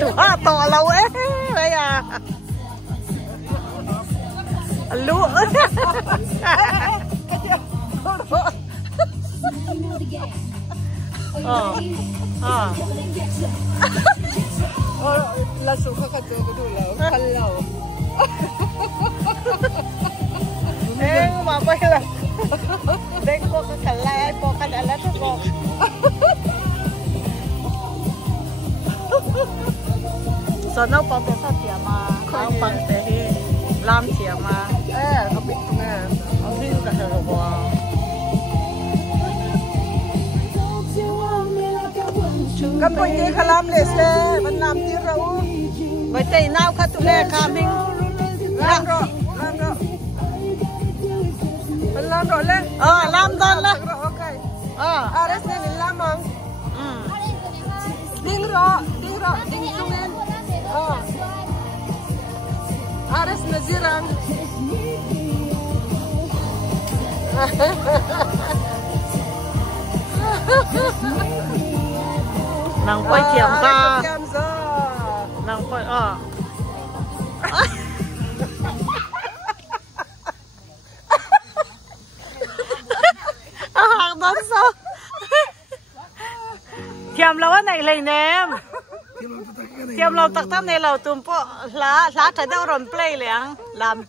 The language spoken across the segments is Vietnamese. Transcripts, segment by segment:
tụ to lâu ấy đây à lũ là số khác cái chỗ đủ lâu khăn lâu em mà bây giờ đây có cái khăn lại có cái đã lát rồi sao nó có cái sao tiền mà không bằng thế làm tiền mà không biết nghe không biết cái gì rồi kan boy te khalam le se ban nam ti rau vậy thì nào khát tụi lẹ khám hình lam ro ban lam ro le làm đơn lên okay ares ne ni lam mang ding tung en ares nazirang nàng quay kiểm ra nàng quay hàng đón sao kiểm lâu này lên em kiểm lâu tắc thăm này lâu tụm po lá trái đâu rồi play liền làm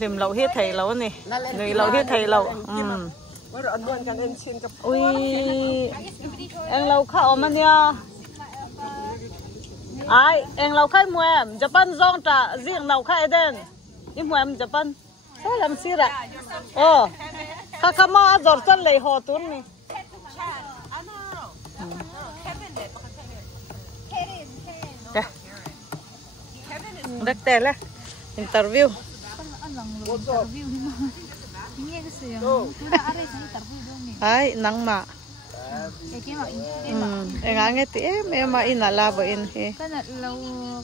tìm lẩu hết thầy lẩu này người lẩu hết thầy lẩu ui em lẩu khao mà nha ai em lẩu khai mua em Japan zong trả riêng lẩu khai đến im mua em Japan sao làm gì vậy các khăm mà giọt chân lấy hồ tuấn này đất tè lên interview ai nang ma em nghe tiếng em mà in là bởi in he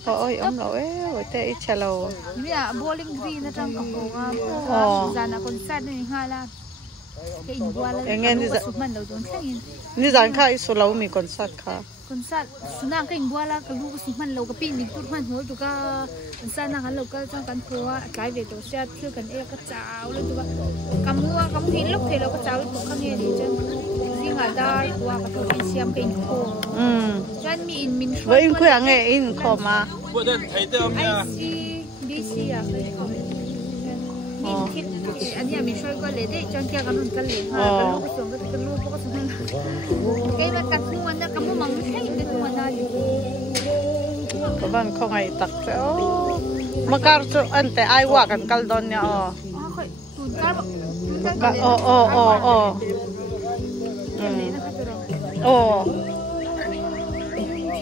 ôi ông lâu ấy rồi thế ít lâu bowling green ở trong cầu hồ giàn là concert này hai là em nghe như dạng khai số lâu mình concert concert sunang cái bua là cái lúc mình lâu cái pin mình tụt man hồi tụi cái concert năng lâu cái trong căn phố cái về tổ xe chưa cần cái cháo lên tụi cầm thì lúc thì lâu cái cháo tụi không nghe gì chứ riêng là đa qua cái tụi mình xem cái info cho anh mình với in khuyên nghe in khó mà DC à anh nhà mình chơi qua lấy đấy cho kia cái cái lấy cái lúc cái xuống cái lúc có xuống cái là cắt luôn đó kamu mang thấy cái luôn đó các bạn không ai tắc sao mà cả chỗ anh te ai quaกันkal don nha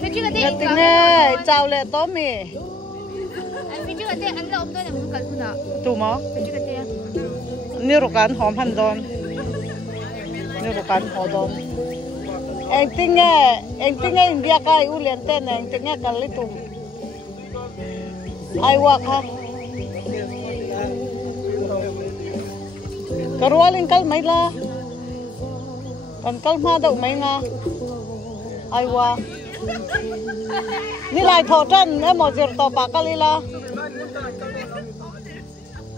cái tiếng này chào lệ tôm mì anh chưa cái anh lộn đây là muốn cần nào tụ mỏนี่รูกันหอมพันดอนนี่รูกันหอมดอนเอ็งติงเงี้ยอินเดียก็อยู่เลียนเต้นเอ็งติงเงี้ยกันลิตุไอวะค่ะกรัวลิงกัลไม่ละกันกัลมาดอกไม่งาไอวะนี่ลายทอจันเอ็มอจิรต่อปากกัลละ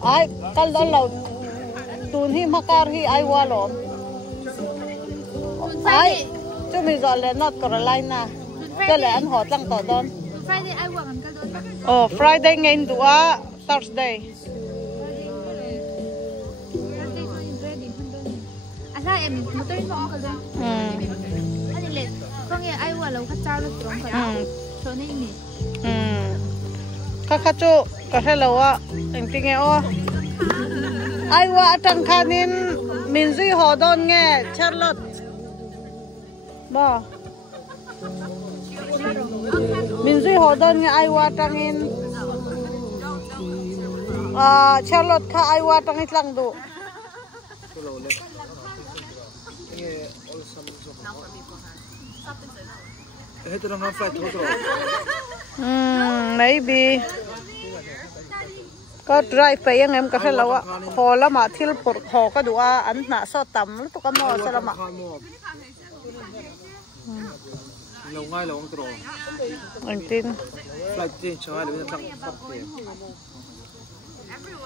ไอกัลดอนเราตูนที่มาการที่ไอวาลอมไอจะมีจอลเลนอตกระไลน่ะจะแหลนหอตั้งต่อดอน Friday ไอวากันกันดอน Friday เงินตัว Thursday อะไรเอ็มมันต้องร้องกันเลยอันนี้เลยเพราะงี้ไอวาเราข้าเจ้าเราตรงกันโชว์นี่นี่ข้าจูก็ให้เราว่าจริงๆอ๋อไอว่าจังคานินมินซี่หอดอนแง่ชาร์ลอตบ่มินซี่หอดอนแง่ไอว่าจังอินชาร์ลอตค่ะไอว่าจังอินลังดูmaybe có dry phải anh em có thể lâu á hồ là mà thiếu bột hồ có đủ ăn nã so tầm lúc có mò sao mà lâu ngay lâu rồi anh tin lại tin cho ai được tăng phát tiền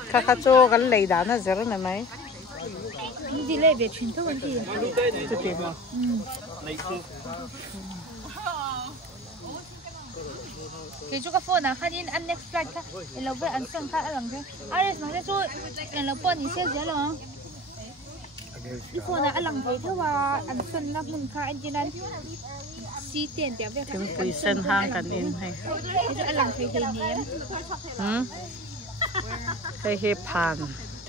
khá khá cho cái lấy đá nó dễ này mấy đi lấy về truyền thống vấn đề tự tìm mà cái chỗ cái phone nào khai in ăn next flight khác lâu về ăn xong khác làm thế ai nói cái chỗ lâu phone thì sẽ dễ lắm cái phone nào ăn làm vậy thôi mà ăn xong nó mừng khai anh chỉ ăn xí tiền đẹp đẹp chúng tôi sân hang cần in hay cái chỗ ăn làm vậy thì nhỉ hay hay pan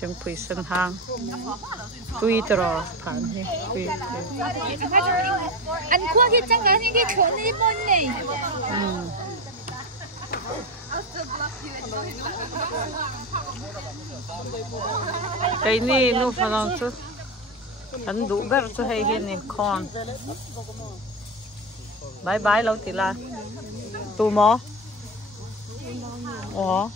chúng tôi sân hang tùy trò pan hay tùy ăn khoa cái chẳng cái những cái chỗ này bọn này cái này nó phải làm chút anh đủ bớt cho hay hiện này con bye bye lâu tí là tu mò ủa